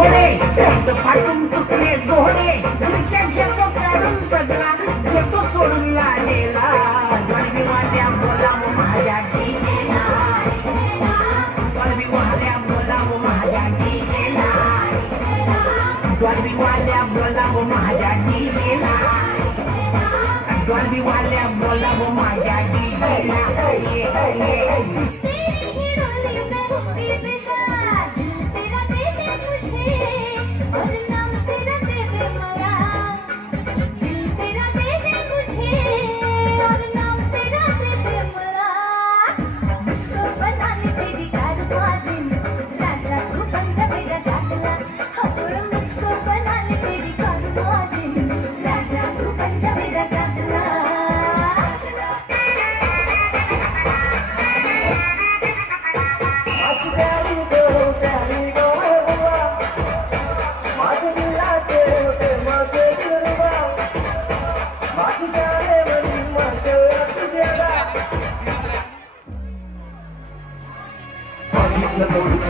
घोडे फाटून तुटले जोडे त्यांच्या काढून सगळा घेतो सोडून लालेला गरबी वाल्या बोलाव माझ्या डीजेला गरबी वाल्या बोलाव माझ्या डीजेला गरबी वाल्या बोलाव माझ्या डीजेला गरबी वाल्या बोलाव माझ्या डीजेला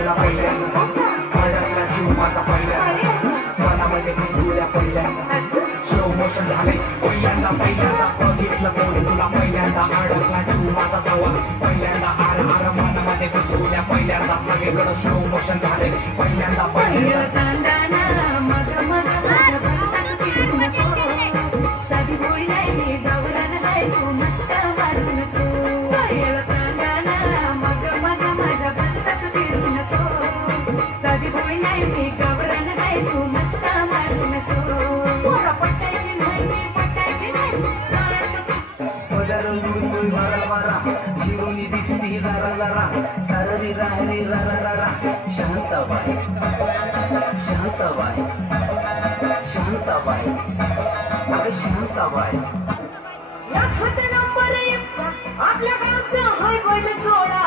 तुला पहिल्यांदा माझ्यातला जीव माझा पहिल्यांदा मनामध्ये गुंतवल्या पहिल्यांदा स्लो मोशन झाले पहिल्यांदा बघितलं कोणी तुला पहिल्यांदा अडकला जीव माझा तवा पहिल्यांदा आर आर मनामध्ये गुंतवल्या पहिल्यांदा सगळीकडे स्लो मोशन झाले पहिल्यांदा साधी होई नाही मी गावरान नाही तू मस्त मारू नको साधी बोळी नाही मी घाबरण नाही तू मस्त मारू नको पोरा पटायची नाही मी पटायची नाही हिरोनी दिसती जरा जरा सररी राहरी ररा ररा शांताबाई शांताबाई शांताबाई अगं शांताबाई लाखात नंबर एकचा आपल्या गावचा हाय बैल जोडा